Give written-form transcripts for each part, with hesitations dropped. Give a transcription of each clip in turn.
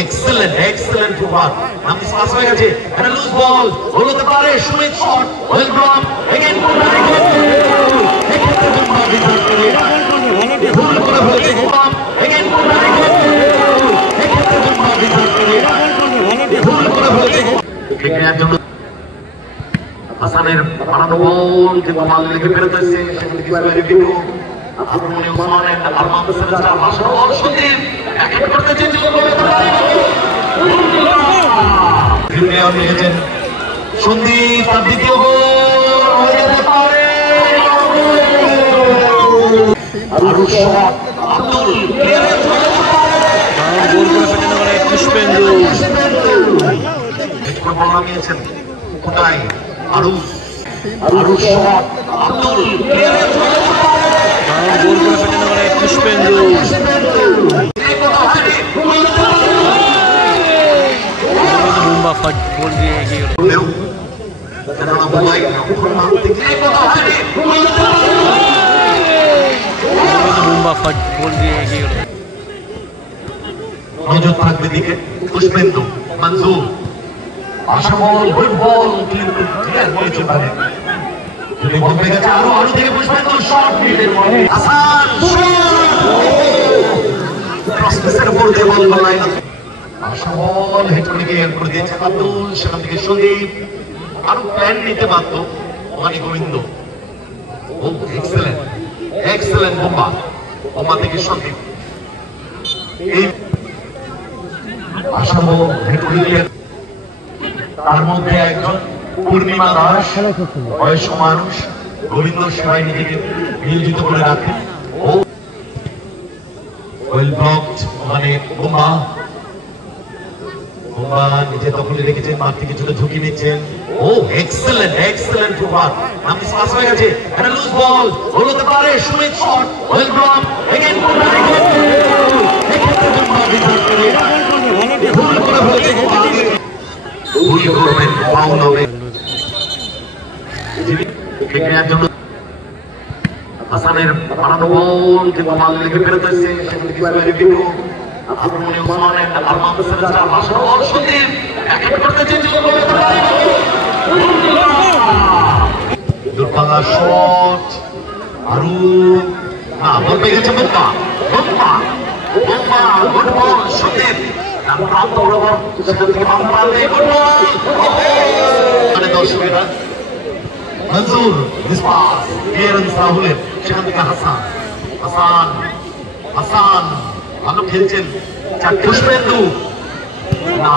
Excellent excellent football. নাম pass হয়ে গেছে, এটা লুজ বল, হতে পারে Sumit shot, well block, again এক্ষেত্রে বুমরা বিজয় করে ভুল করে ফেলেছে, এগেইন এক্ষেত্রে বুমরা বিজয় করে ভুল করে ফেলেছে। ক্রিকেটের জন্য হাসানের বানানো বল কিন্তু বল লেগে ফেরত এসেছে, সেখানে কিছু রিভিউ আক্রমণে ওসমান একটা আরমান সেলেস্টার ভাষণ বল সন্দীপ ব্যাকহ্যান্ড করতে চেয়েছিল বলে ফিল্ডে নিয়েছেন সন্দীপ, তার দ্বিতীয় গোল হয়ে যেতে পারে। আব্দুল ক্লিয়ারেন্স হয়ে যেতে পারে, গোল করে ফেলেন এবারে পুষ্পেন্দু। বল নামিয়েছেন কোটাই, আরুষ শট, আব্দুল ক্লিয়ারেন্স হয়ে যেতে পারে, গোল করে ফেলেন এবারে পুষ্পেন্দু। বুম্বা ফাট গোল দিয়ে এগিয়ে গেল, বুম্বা ফাট গোল দিয়ে এগিয়ে গেল। নজর থাকবে দিকে পুষ্পেন্দু, মনজুর আশাবল গুড বল কিন্তু ক্লিয়ার করেছে পারে, যদি বল পেয়ে গেছে আরো থেকে পুষ্পেন্দু শট মিডের বলে হাসান ক্রসের উপর দিয়ে বল বানায়, আশাবল হেড করে ক্লিয়ার করে দিয়েছে আব্দুল, সেখান থেকে সন্দীপ আরো প্ল্যান নিতে পারত ওখানে গোবিন্দ। ও এক্সেলেন্ট এক্সেলেন্ট বোমা থেকে সন্দীপ, এই আশাবল হেড করে ক্লিয়ার। তার মধ্যে একজন পূর্ণিমা দাস, বয়স্ক মানুষ, গোবিন্দ সেবায় নিজেকে নিয়োজিত করে রাখেন। ও ওয়েল ব্লকড, মানে বোমা নিজে দখলে রেখেছেন, মাঠ থেকে কিছুটা ঝুঁকি নিচ্ছেন। ও এক্সেলেন্ট এক্সেলেন্ট ফুটবল। নাম পাস হয়ে গেছে, এটা লুজ বল, হতে পারে Sumit shot, well block, again এক্ষেত্রে বুমরা বিজয় করে ভুল করে ফেলেছে, ভুল করবেন ফাউল হবে। ক্রিকেটের জন্য হাসানের বানানো বল কিন্তু বল লেগে ফেরত এসেছে, সেখানে কিছু রিভিউ আক্রমণে ওসমান একটা আরমান সেলেস্টার ভাষণ বল সন্দীপ ব্যাকহ্যান্ড করতে চেয়েছিল বলে দূরপাল্লার শট, আরু না বল পেয়ে গেছে বুম্বা গুড বল সন্দীপ, তার প্রান্ত বরাবর সেখান থেকে বাম পাল্টে গুড বল, মানে দর্শকেরা মনজুর মিসপাস ক্লিয়ারেন্স রাহুলের, সেখান থেকে হাসান ভালো খেলছেন, পুষ্পেন্দু না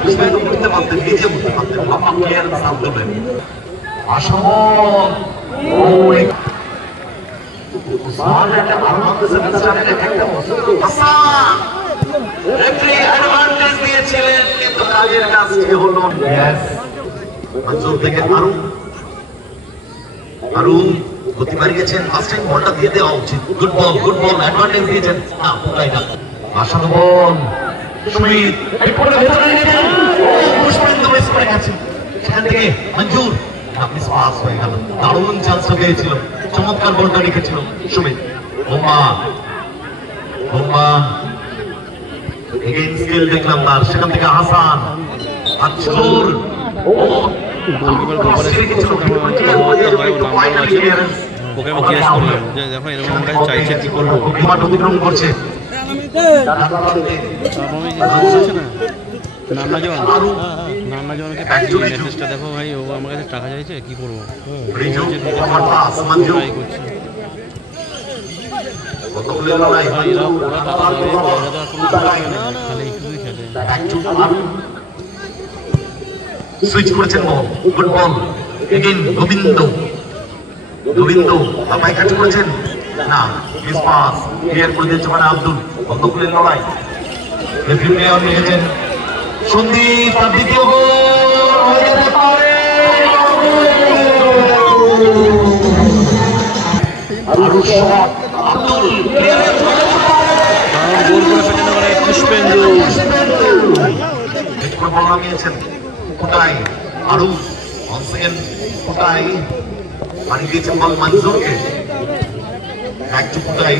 পুষ্পেন্দু বুঝতে পারতেন, নিজে বুঝতে পারতেন বাবা ক্লিয়ারেন্স রাহুলের। আশাবল অ্যাডভান্টেজ দিয়েছিলেন কিন্তু কাজের কাজটি হলো। মনজুর থেকে আরু গতি বাড়ি গেছেন, ফার্স্ট টাইম বলটা দিয়ে দেওয়া উচিত। গুড বল অ্যাডভান্টেজ দিয়েছেন, না পুরাই না আশাদ বল সুমিত ভেতরে নিলেন, পুষ্পেন্দু মিস করে গেছেন, সেখান থেকে মঞ্জুর মিস পাস হয়ে গেল, দারুণ চান্সটা পেয়েছিল, চমৎকার বলটা রেখেছিল সুমিত। বোমা এগেইন স্কিল দেখলাম তার, সেখান থেকে হাসান আচ্ছুর অতিক্রম করছে দেখো ভাই, ও আমার কাছে টাকা চাইছে, কি করবো? সুইচ করেছেন বল, গুড বল এগেইন গোবিন্দ পায়ে কাজ করেছেন, না মিস পাস ক্লিয়ার করে দিয়েছে মানে আব্দুল। বন্ধকুলের লড়াই, রেফারি প্লেয়ার নিয়েছেন সন্দীপ, তার দ্বিতীয় গোল হয়ে যেতে পারে। আব্দুল ক্লিয়ারেন্স হয়ে যেতে পারে, গোল করে ফেলেন এবারে পুষ্পেন্দু। বল নামিয়েছেন কোটাই, আরুষ once again কোটাই পানি দিয়েছেন বল মনজুরকে, ব্যাক টু কোটাই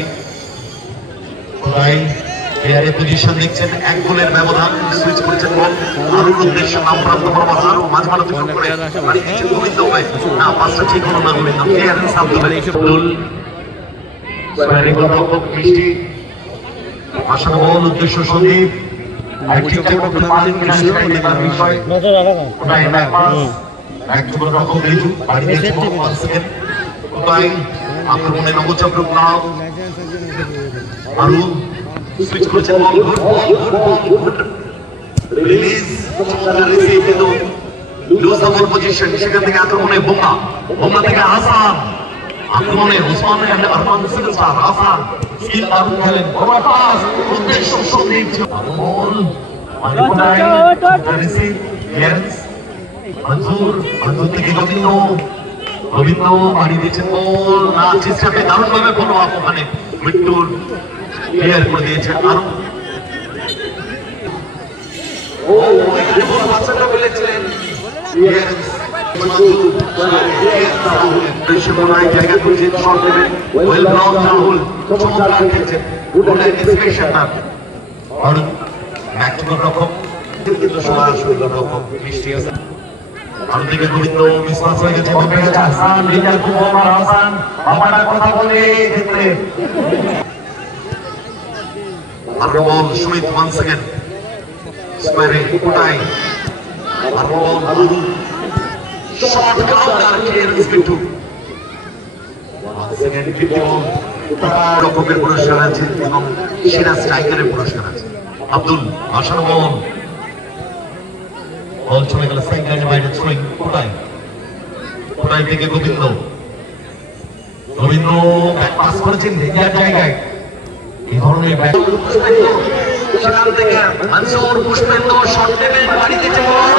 এয়ারে পজিশন দেখছেন, এক গোলের ব্যবধান। সুইচ করেছেন বল আরুর উদ্দেশ্যে, নামপ্রাপ্ত বরাবর আরু মাঝ মারাতে শুরু করে বাড়ি দিচ্ছেন গোবিন্দ ভাই। না, পাসটা ঠিক হলো না গোবিন্দ। ক্লিয়ারেন্স আব্দুল স্কয়ারিং গোলরক্ষক মিষ্টি আসানো বল উদ্দেশ্য সন্দীপ। ঠিকঠাক করতে পারেন কিনা সেটাই দেখার বিষয়। ওটাই ব্যাক পাস, এক গোলরক্ষক লিজু বাড়ি দিয়েছেন বল 1 সেকেন্ড। ওটাই আক্রমণে নবচক্র ক্লাব আরু সুইচ করেছেন ball, good ball, good ball, good release, receive কিন্তু লুজ দ্য বল পজিশন। সেখান থেকে আক্রমণে বোমা থেকে হাসান, আক্রমণে Usman and Arman superstar Hasan skill দারুণ খেলেন। ওভার পাস উদ্দেশ্য সন্দীপ বল মারিপোনাই রিসিভ ক্লিয়ারেন্স মঞ্জুর থেকে গোবিন্দ বাড়ি দিয়েছেন বল। না, চেষ্টাকে দারুণভাবে ফলো আপ ওখানে মৃত্যুর ক্লিয়ার করে দিয়েছেন আরো। ও এখানে বল বাচ্চাটা ফেলেছিলেন ক্লিয়ারেন্স জায়গা করেছেন শট নেবেন। ওয়েল ব্লক রাহুল, চমৎকার খেলছেন, গুড অ্যান্টিসিপেশন না আর ব্যাক টু গোলরক্ষক কিন্তু সরাসরি গোলরক্ষক মিষ্টি হাসান। আর দিকে গোবিন্দ মিসপাস হয়ে গেছে, বল পেয়ে গেছে হাসান, রিজাল কুমার হাসান বাবাটা কথা বলে ক্ষেত্রে আর বল সুমিত 1 সেকেন্ড স্কয়ারে কোটাই আর বল আলু শট কাউন্টার ক্লিয়ারেন্স বিটু 1 সেকেন্ড 50 বল। রক্ষকের পুরস্কার আছে এবং সেরা স্ট্রাইকারের পুরস্কার আছে। আব্দুল আসানো বল চলে গেল সাইড লাইনে বাইরে, থ্রোইং কোটাই থেকে গোবিন্দ ব্যাক পাস করেছেন ডেঞ্জার জায়গায়। এই ধরনের ব্যাক সেখান থেকে মনসুর পুষ্পেন্দ্র শট নেবেন, বাড়ি দিতে বল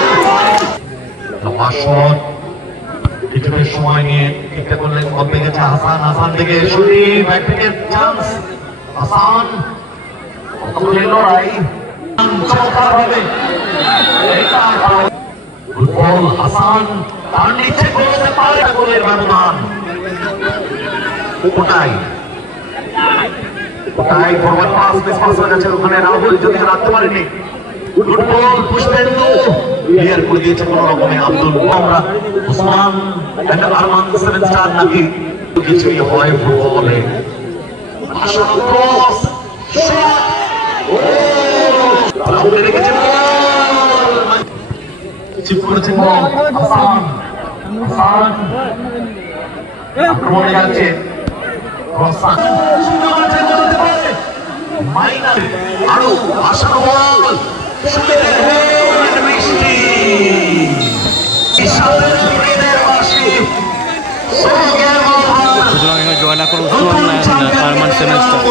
লম্বা শট কিছুটা সময় নিয়ে ঠিকঠাক করলেন। বল পেয়ে গেছে হাসান থেকে শুরু ব্যাক থেকে চান্স হাসান লড়াই চমৎকার ভাবে গুড বল হাসান তার নিচে করতে পারে গোলের ব্যবধান। কোটাই ফরওয়ার্ড পাস মিসপাস হয়ে গেছে ওখানে, রাহুল যদি রাখতে পারেনি। গুড বল পুষ্পেন্দু ক্লিয়ার করে দিয়েছে কোন রকমে আব্দুল। আমরা উসমান এন্ড আরমান 7 স্টার নাকি কিছুই হয় ফুটবলে। আসানো ক্রস শট রাহুল রেখেছে বল চিপ করেছেন বল হাসান আক্রমণে যাচ্ছে মাইনার আরো আসানো বল মিষ্টি সুতরাং এখানে জয়লাভ করে উসমান আরমান 7 স্টার।